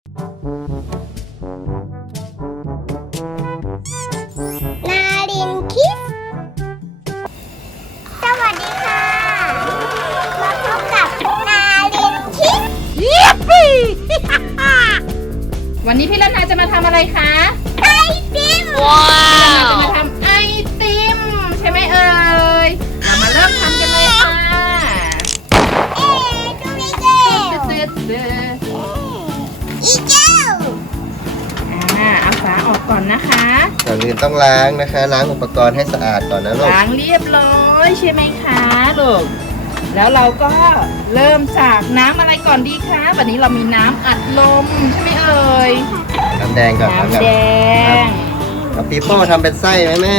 นารินคิสสวัสดีค่ะ มาพบกับนารินคิสวันนี้พี่รัตนาจะมาทำอะไรคะ นอื่นต้องล้างนะคะ ล้างอุปกรณ์ให้สะอาดก่อนนะลูกล้างเรียบร้อยใช่ไหมคะลูกแล้วเราก็เริ่มจากน้ำอะไรก่อนดีคะวันนี้เรามีน้ำอัดลมใช่ไหมเอ่ยน้ำแดงก่อนน้ำแดงกับปีโป้ทำเป็นไส้ไหมแม่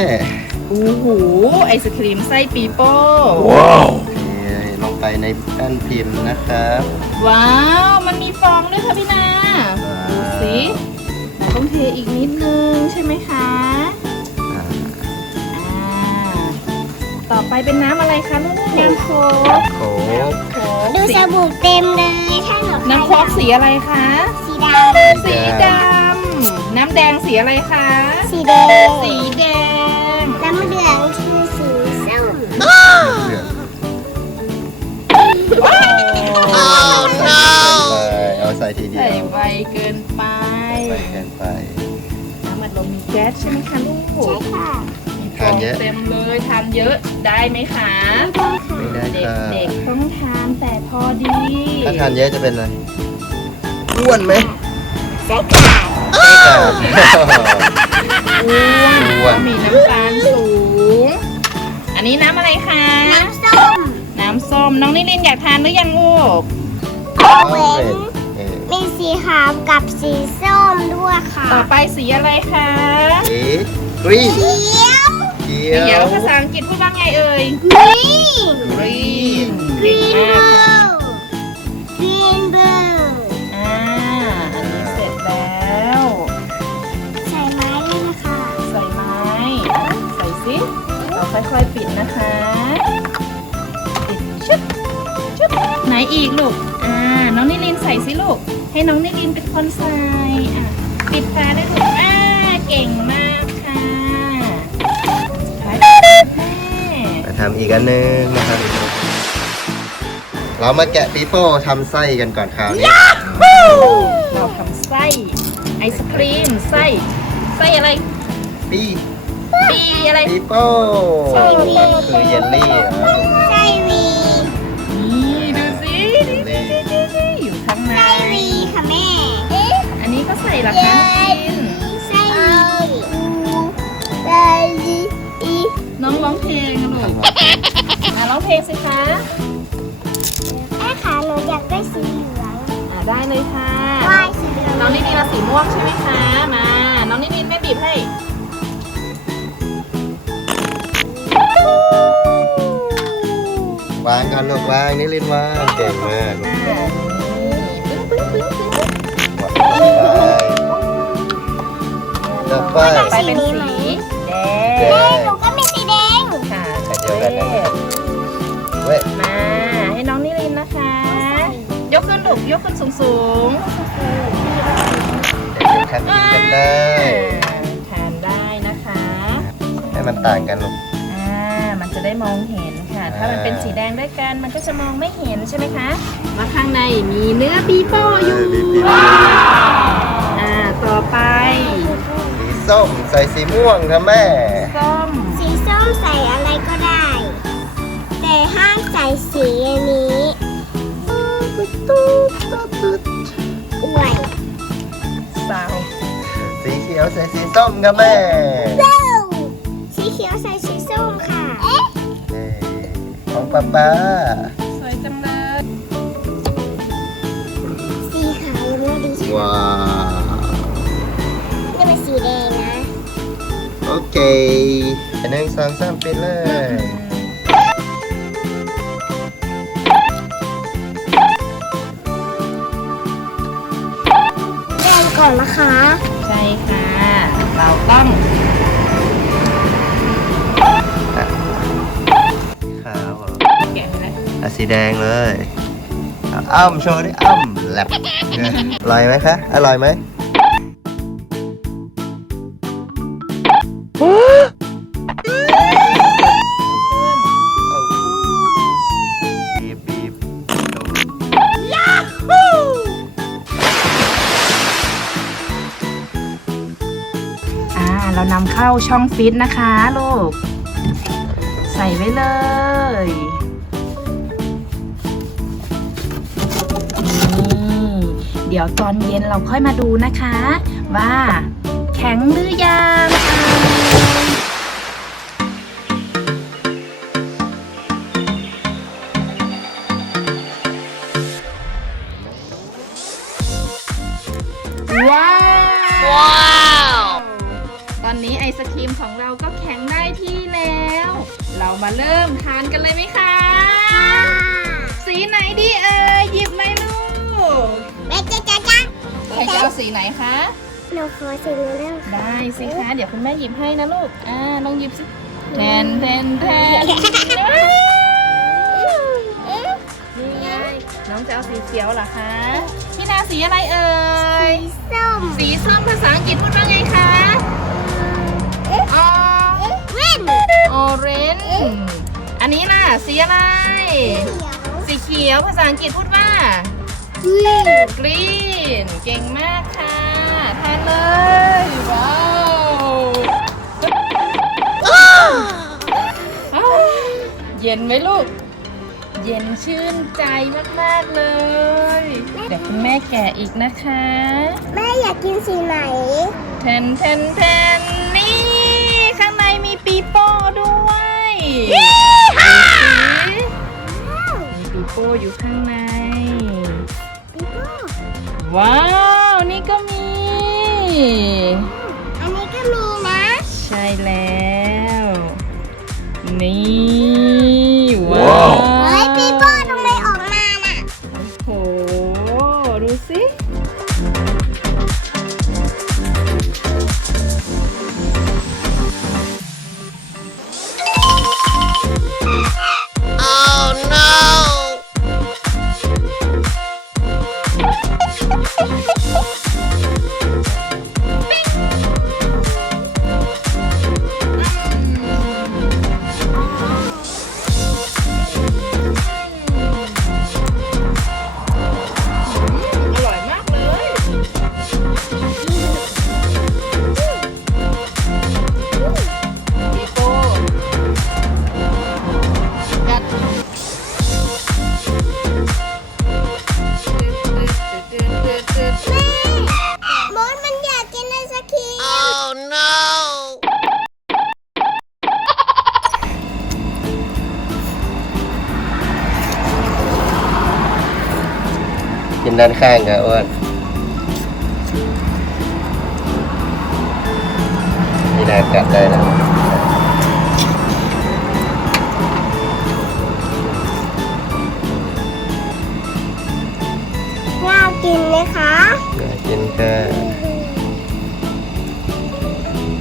โอ้โหไอศครีมไส้ปีโป้นี่ลงไปในแป้นพิมพ์นะครับ ว้าว มันมีฟองด้วยค่ะพี่นาดูสิเรา ต้องเทอีกนิดนึงใช่ไหมคะอ่าอ่าต่อไปเป็นน้ำอะไรคะลูกน้ำโค้กโค้กโค้กดูสีสบู่เต็มเลยถ้าหนูน้ำโค้กสีอะไรคะ สีดสีดำ น้ำแดงสีอะไรคะำสีแดง สีแดง น้ำเหลืองคือสีส้มเหลืองว้าวใส่ไปเอาใส่ทีเดียใส่วไวเกินไป ไปเกินไปน้ำมันลมมีแก๊สใช่ไหมคะลูกใช่ค่ะมีฟทาอนงเยอะเต็มเลยทานเยอะได้ไหมคะไม่ได้เค่ะด็กๆต้องทานแต่พอดี ถ้าทานเยอะจะเป็นอะไรอ้วนไหมใช่ค่ะไม่ค่ะอ้วนอ้วนมีน้ำตาลสูง อันนี้น้ำอะไรคะ น้ำส้ม น้ำส้ม น้องนิลินอยากทานหรือยังลูกออเอาเรเลยนเออ มีสีขาวกับสีส้มด้วยค่ะต่อไปสีอะไรคะเอ๊ะกรีนเขียวเขีเดี๋ยยววภาษาอังกฤษพูดว่าไงเอ่ย กรีน green กรีเก่งนมากเบลค่ะกรีนเบลอ่าอันนี้เสร็จแล้ว ใส่ไม้ด้วยนะคะใส่ไม้ใส่สิเราค่อยๆปิดนะคะ ปิดชุบชุบไหนอีกลูก อ่า น้องนิลินใส่สิลูก ให้น้องนิลินเป็นคนใส่อะปิดฝาได้ลูกอ่าเก่งมากค่ะไปแม่มาทำอีกอันหนึงนะครับ เรามาแกะปีโป้ทำไส้กันก่อนคราวนี้เราทำไส้ไอศครีมไส้ไส้อะไรปีปีอะไรปีโป้ไส้หมี่คือเยลลี่เหรอไองร้องเพลงนะลูกอะร้องเพลงสิคะแม่ขาหนูอยากได้สีเหลืองอะได้เลยค่ะว่ายสีเหลืองน้องนิดินเอาสีม่วงใช่ไหมคะ มา น้องนิดินไม่บีบให้วางกันลูกวางนี่ลินวางเก่งมากลูกอ่านี่ปึ้งปึ้งปึ้งปึ้งต่อไปต่อไปเป็นสีแดแดงแม่หนู เดียวกันนะเว้ยมา ให้น้องนิรินนะคะ ยกขึ้นลูกยกขึ้นสูงสูงเด็กๆทำกินกันได้ ทานได้นะคะ ให้มันต่างกันลูก อ่า มันจะได้มองเห็นค่ะ ถ้ามันเป็นสีแดงด้วยกัน มันก็จะมองไม่เห็นใช่ไหมคะ ว่าข้างในมีเนื้อปีโป้อยู่มีปีโป้ อ่า ต่อไป สีส้มใส่สีม่วงครับแม่ส้มามใส่สีอันนี้อวยสาวสีเขียวใส่สีส้มครับแม่เจ้าสีเขียวใส่สีส้มค่ะ เอ๊ะเอ้ยของป๊าป๊าสวยจังเลยสีขาวยังไม่ดีใช่ไหมว้าวนี่เป็นสีแดงนะ โอเคหนึ่งสองสามปิดเลย ก่อนนะคะ ใช่ค่ะ เราต้องขาวเหรอแกะให้เลยอะสีแดงเลยอะอ้ำโชว์ดิอ้ำแลบอร่อยไหมคะ อร่อยไหม เรานำเข้าช่องฟิตนะคะลูก ใส่ไว้เลยนี่เดี๋ยวตอนเย็นเราค่อยมาดูนะคะ ว่าแข็งหรือยังว้า นนี้ไอศครีมของเราก็แข็งได้ที่แล้ว เรามาเริ่มทานกันเลยไหมคะ สีไหนดีเอ่ยหยิบเลยลูกแม่จ๊ะจ๊ะจ๊ะใครจะเอาสีไหนคะหนูขอสิ่งนี้เรื่องได้สิคะ เดี๋ยวคุณแม่หยิบให้นะลูก อ่าลองหยิบสิแทนแทนแทนนี่ไงน้องจะเอาสีเขียวเหรอคะ พี่นาสีอะไรเอ่ยส้ม สีส้มภาษาอังกฤษพูดว่าไงคะ อันนี้ล่ะ สีอะไร สีเขียวภาษาอังกฤษพูดว่ากรีนเก่งมากค่ะทานเลยว้าวอ้าวเย็นไหมลูก เย็นชื่นใจมาก ๆ เลย เดี๋ยวคุณแม่แกะอีกนะคะ แม่อยากกินสีไหนแทนแทนแทนนี่ นี่ นด้านข้างค่ะอ้วนนี่นากัดได้นะน่ากินไหมคะอยากกินค่ะ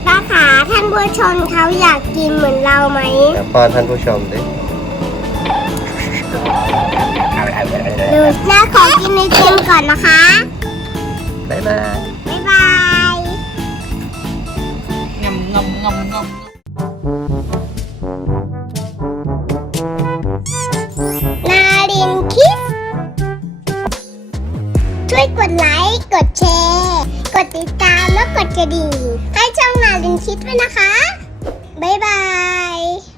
ป้าขาท่านผู้ชมเขาอยากกินเหมือนเราไหม เดี๋ยวป้อนท่านผู้ชมดิ หนูจะขอกินไอติมก่อนนะคะ บ๊ายบาย บ๊ายบายงำงำงำงำนารินคิสช่วยกดไลค์ กดแชร์ กดติดตามและกดกระดิ่งให้ช่องนารินคิดด้วยนะคะ บ๊ายบาย